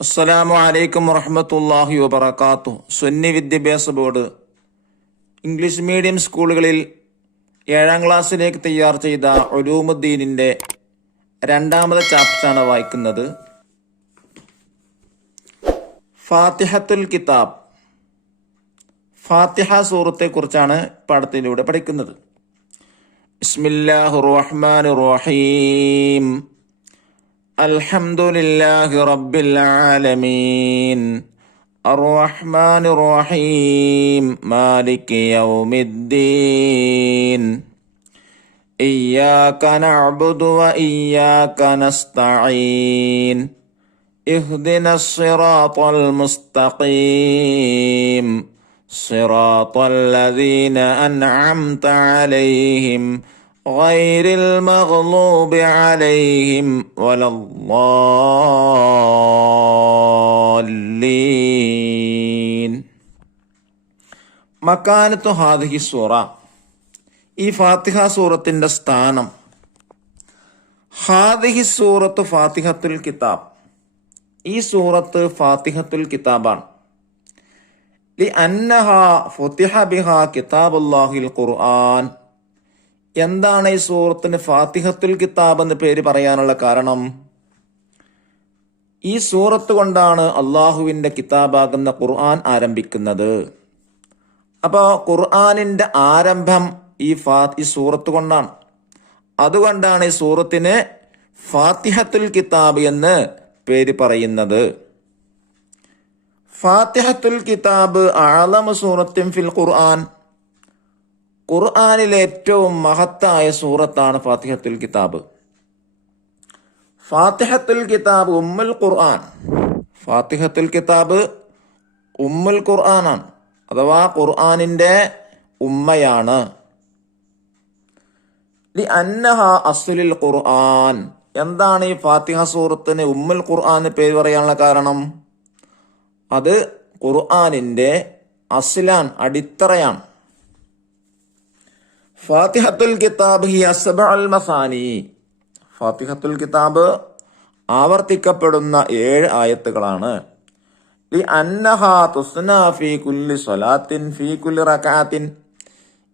അസ്സലാമു അലൈക്കും വറഹ്മത്തുള്ളാഹി വബറകാതുഹു. സുന്നി വിദ്യാഭ്യാസ ബോർഡ് ഇംഗ്ലീഷ് മീഡിയം സ്കൂളുകളിൽ 7ാം ക്ലാസ്സിലേക്ക് തയ്യാർ ചെയ്ത ഉലൂമുദ്ദീനിൻ്റെ 2ാമത്തെ ചാപ്റ്ററാണ് വായിക്കുന്നത്. ഫാത്തിഹത്തുൽ കിതാബ്, ഫാത്തിഹ സൂറത്തെക്കുറിച്ചാണ് പാഠത്തിലൂടെ പഠിക്കുന്നത്. ബിസ്മില്ലാഹിർ റഹ്മാനിർ റഹീം. അൽഹംദുലില്ലാഹി റബ്ബിൽ ആലമീൻ അർറഹ്മാനിർ റഹീം മാലികി യൗമിദ്ദീൻ ഇയ്യാക നഅ്ബുദു വ ഇയ്യാക നസ്തഈൻ ഇഹ്ദിനസ് സിറാത്തൽ മുസ്തഖീം സിറാത്തൽ ലദീന അൻഅംത അലൈഹിം ഗൈറിൽ മഗ്ളൂബി അലൈഹിം വലദ്ദാല്ലീൻ. മക്കാനത്തു ഹാദിഹി സൂറ, ഈ ഫാത്തിഹ സൂറത്തിന്റെ സ്ഥാനം. ഹാദിഹി സൂറത്ത് ഫാത്തിഹത്തുൽ കിതാബ്, ഈ സൂറത്ത് ഫാത്തിഹത്തുൽ കിതാബാണ്. ലി അന്നഹാ ഫുതിഹ ബിഹാ കിതാബുല്ലാഹിൽ ഖുർആൻ. എന്താണ് ഈ സൂറത്തിന് ഫാത്തിഹത്തുൽ കിതാബ് എന്ന് പേര് പറയാനുള്ള കാരണം? ഈ സൂറത്ത് കൊണ്ടാണ് അള്ളാഹുവിന്റെ കിതാബാകുന്ന ഖുർആൻ ആരംഭിക്കുന്നത്. അപ്പോൾ ഖുർആനിന്റെ ആരംഭം ഈ സൂറത്ത് കൊണ്ടാണ്. അതുകൊണ്ടാണ് ഈ സൂറത്തിന് ഫാത്തിഹത്തുൽ കിതാബ് എന്ന് പേര് പറയുന്നത്. ഫാത്തിഹത്തുൽ കിതാബ് അഅ്ലമു സൂറത്തിൻ ഫിൽ ഖുർആൻ, ഖുർആനിലെ ഏറ്റവും മഹത്തായ സൂറത്താണ് ഫാത്തിഹത്തുൽ കിതാബ്. ഫാത്തിഹത്തുൽ കിതാബ് ഉമ്മുൽ ഖുർആൻ, ഫാത്തിഹത്തുൽ കിതാബ് ഉമ്മുൽ ഖുർആനാണ്, അഥവാ ഖുർആനിന്റെ ഉമ്മയാണ്. ലി അന്നഹാ അസ്ലുൽ ഖുർആൻ. എന്താണ് ഈ ഫാത്തിഹ സൂറത്തിന് ഉമ്മുൽ ഖുർആൻ പേര് പറയാനുള്ള കാരണം? അത് ഖുർആനിന്റെ അസ്ലാൻ, അടിത്തറയാണ്. ഫാത്തിഹത്തുൽ കിതാബ് ഹിയ സബ്ഉൽ മസാനി. ഫാത്തിഹത്തുൽ കിതാബ് ആവർത്തിക്കപ്പെടുന്ന 7 ആയത്തുകളാണ്. ലി അന്നഹാ തുസ്നാ ഫീ കുല്ലി സ്വലാത്തിൻ ഫീ കുല്ലി റകഅത്തിൻ.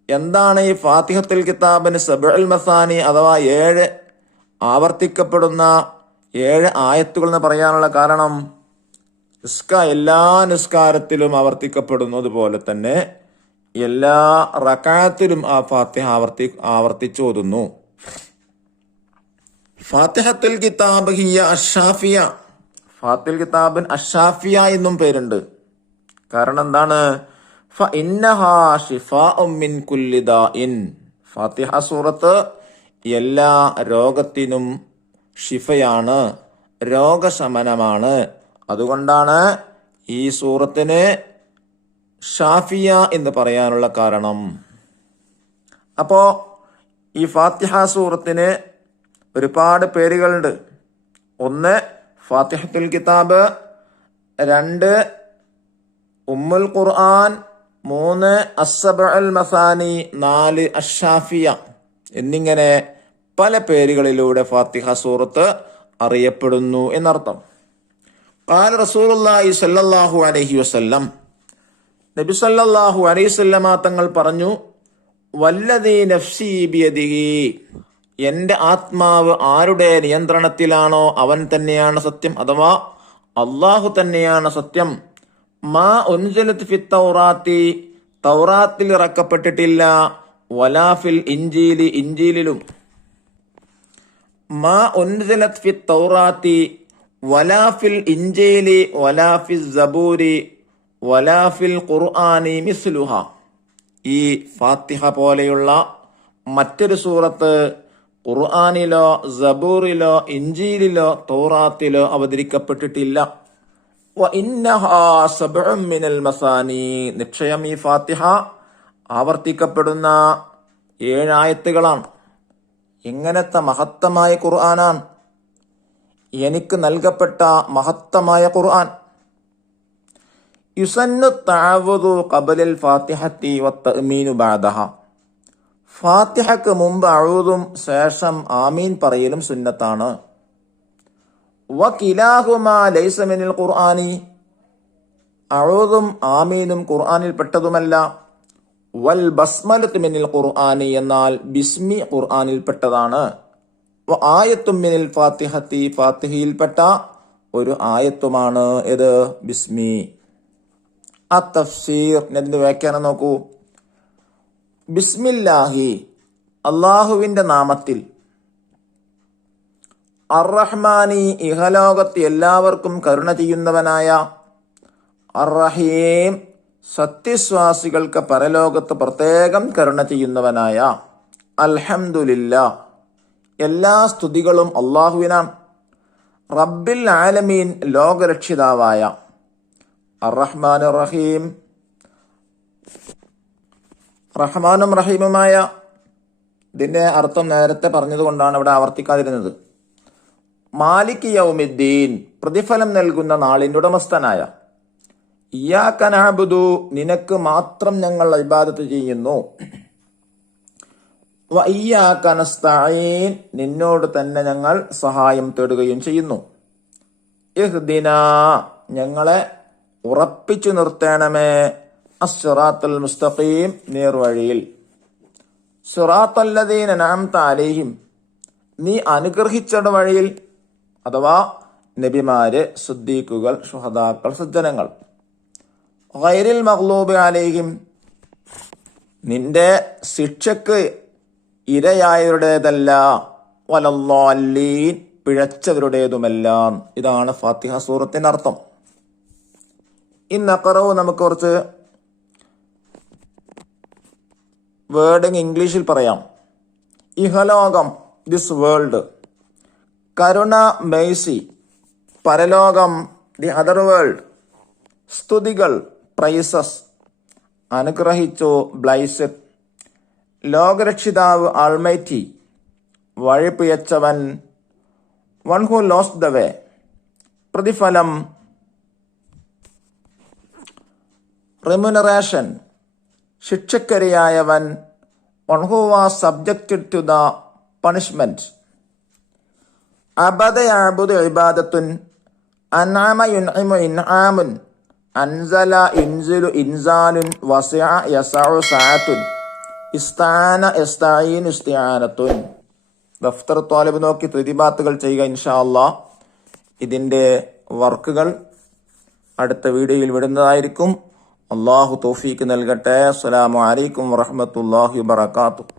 എന്താണ് ഈ ഫാത്തിഹത്തുൽ കിതാബിന് സബ്ഉൽ മസാനി അഥവാ 7 ആവർത്തിക്കപ്പെടുന്ന 7 ആയത്തുകൾ എന്ന് പറയാനുള്ള കാരണം? എല്ലാ നിസ്കാരത്തിലും ആവർത്തിക്കപ്പെടുന്നത് പോലെ തന്നെ എല്ലാ റകഅത്തിലും ആ ഫാത്തിഹ ആവർത്തിച്ചു ഓതുന്നു. ഫാത്തിഹത്തുൽ കിതാബ് ഹിയ അഷ്ഷാഫിയ. ഫാത്തിഹത്തുൽ കിതാബിന് അഷ്ഷാഫിയ എന്നും പേരുണ്ട്. കാരണം എന്താണ്? ഫഇന്നഹാ ശിഫാഉം മിൻ കുല്ലി ദാഇൻ. ഫാത്തിഹ സൂറത്ത് എല്ലാ രോഗത്തിനും ഷിഫയാണ്, രോഗശമനമാണ്. അതുകൊണ്ടാണ് ഈ സൂറത്തിന് ഷാഫിയ എന്ന് പറയാനുള്ള കാരണം. അപ്പോ ഈ ഫാത്തിഹ സൂറത്തിന് ഒരുപാട് പേരുകളുണ്ട്. 1 ഫാത്തിഹത്തുൽ കിതാബ്, 2 ഉമ്മുൽ ഖുർആൻ, 3 അസ്സബ്ഉൽ മസാനി, 4 അഷ്ഷാഫിയ എന്നിങ്ങനെ പല പേരുകളിലൂടെ ഫാത്തിഹ സൂറത്ത് അറിയപ്പെടുന്നു എന്നർത്ഥം. ഖാല റസൂലുള്ളാഹി സ്വല്ലല്ലാഹു അലൈഹി വസല്ലം, നബി സല്ലല്ലാഹു അലൈഹി വസല്ലമ തങ്ങൾ പറഞ്ഞു, വല്ലദീ നഫ്സി ബിയദിഹി. എന്റെ ആത്മാവ് ആരുടെ നിയന്ത്രണത്തിലാണോ അവൻ തന്നെയാണ് സത്യം, അഥവാ അള്ളാഹു തന്നെയാണ് സത്യം. മാ ഉൻസിലത് ഫി തൗറാത്തി, തൗറാത്തിൽ ഇറക്കപ്പെട്ടിട്ടില്ല, വലാ ഫിൽ ഇൻജീലി, ഇൻജീലിലും. മാ ഉൻസിലത് ഫി തൗറാത്തി വലാ ഫിൽ ഇൻജീലി വലാ ഫിൽ സബൂരി വലാ ഫിൽ ഖുർആനി മിസ്ലുഹ. ഈ ഫാത്തിഹ പോലെയുള്ള മറ്റൊരു സൂറത്ത് ഖുർആനിലോ സബൂറിലോ ഇൻജീലിലോ തൗറാത്തിലോ അവതരിക്കപ്പെട്ടിട്ടില്ല. വ ഇന്നഹാ സബ്ഉം മിനൽ മസാനി. നിശ്ചയം ഈ ഫാത്തിഹ ആവർത്തിക്കപ്പെടുന്ന 7 ആയത്തുകളാണ്. എങ്ങനത്തെ മഹത്തമായ ഖുർആനാണ്! എനിക്ക് നൽകപ്പെട്ട മഹത്തമായ ഖുർആൻ. യുസന്നു തഅവ്വുദു ഖബലൽ ഫാത്തിഹത്തി വത്തഅ്മീനു ബഅദഹ. ഫാത്തിഹക്ക് മുമ്പ് അഊദും ശേഷം ആമീൻ പറയലും സുന്നത്താണ്. വകിലാഹുമാ ലൈസ മിനൽ ഖുർആനി, അഊദും ആമീനും ഖുർആനിൽ പെട്ടതുമല്ല. വൽ ബസ്മലത്തു മിനൽ ഖുർആനി, എന്നാൽ ബിസ്മി ഖുർആനിൽ പെട്ടതാണ്. വ ആയത്തും മിനൽ ഫാത്തിഹത്തി, ഫാത്തിഹയിൽപ്പെട്ട ഒരു ആയത്തുമാണ് ഇത് ബിസ്മി. അത്തഫ്സീർ, ഇതിന്റെ വ്യാഖ്യാനം നോക്കൂ. ബിസ്മില്ലാഹി, അള്ളാഹുവിന്റെ നാമത്തിൽ, അർറഹ്മാനി, ഇഹലോകത്ത് എല്ലാവർക്കും കരുണ ചെയ്യുന്നവനായ, അർറഹീം, സത്യശ്വാസികൾക്ക് പരലോകത്ത് പ്രത്യേകം കരുണ ചെയ്യുന്നവനായ, അൽഹംദുലില്ലാ, എല്ലാ സ്തുതികളും അള്ളാഹുവിനാണ്, റബ്ബിൽ ആലമീൻ, ലോകരക്ഷിതാവായ, അർറഹ്മാൻ റഹീം, റഹ്മാനും റഹീമുമായ. ഇതിന്റെ അർത്ഥം നേരത്തെ പറഞ്ഞതുകൊണ്ടാണ് ഇവിടെ ആവർത്തിക്കാതിരുന്നത്. മാലിക് യൗമിദ്ദീൻ, പ്രതിഫലം നൽകുന്ന നാളിന്റെ ഉടമസ്ഥനായ, ഇയ്യാക നഅ്ബുദു, നിനക്ക് മാത്രം ഞങ്ങൾ ഇബാദത്ത് ചെയ്യുന്നു, വ ഇയ്യാക നസ്തഈൻ, നിന്നോട് തന്നെ ഞങ്ങൾ സഹായം തേടുകയും ചെയ്യുന്നു. ഇഹ്ദിനാ, ഞങ്ങളെ ഉറപ്പിച്ചു നിർത്തണമേ, അസ്സിറാത്തുൽ മുസ്തഖീം, നേർവഴിയിൽ. സിറാത്തല്ലദീന അൻഅംത അലൈഹിം, നീ അനുഗ്രഹിച്ചട വഴിയിൽ, അഥവാ നബിമാര്, സിദ്ദീഖുകൾ, ശുഹദാക്കൾ, സജ്ജനങ്ങൾ. ഗൈറിൽ മഗ്ലൂബി അലൈഹിം, നിന്റെ ശിക്ഷക്ക് ഇരയായവരുടേതല്ല, വലദ്ദാല്ലീൻ, പിഴച്ചവരുടേതുമെല്ലാം. ഇതാണ് ഫാത്തിഹ സൂറത്തിന്റെ അർത്ഥം. ഇന്നഖറവ്, നമുക്ക് കുറച്ച് വേർഡിങ് ഇംഗ്ലീഷിൽ പറയാം. ഇഹലോകം, ദിസ് വേൾഡ്. കരുണ, മേഴ്സി, പരലോകം, ദി അതർ വേൾഡ്. സ്തുതികൾ, പ്രൈസസ്, അനുഗ്രഹിച്ചു, ബ്ലൈസഡ്. ലോകരക്ഷിതാവ്, ആൾമൈറ്റി, വഴിപിഴച്ചവൻ, one who lost the way. പ്രതിഫലം, റിമുനറേഷൻ, ശിക്ഷക്കരിയായവൻ, one who was subjected to the punishment. അബദ യഅബുദു ഇബാദത്തുൻ, അൻഅമ യുൻഇമു ഇൻആമുൻ, അൻസല യുൻസിലു ഇൻസാലുൻ, വസിഅ യസഉ സഅത്തുൻ, ഇസ്തആന യസ്തഈനു ഇസ്തിആനത്തുൻ. ദഫ്തർ ത്വാലിബ് നോക്കി തുതിബാത്തുകൾ ചെയ്യുക ഇൻഷാ അല്ലാഹ്. ഇതിന്റെ വർക്കുകൾ അടുത്ത വീഡിയോയിൽ വിടുന്നതായിരിക്കും. അള്ളാഹു തൗഫീക്ക് നൽകട്ടെ. അസ്സലാമു അലൈക്കും വറഹ്മത്തുള്ളാഹി വബറകാതുഹു.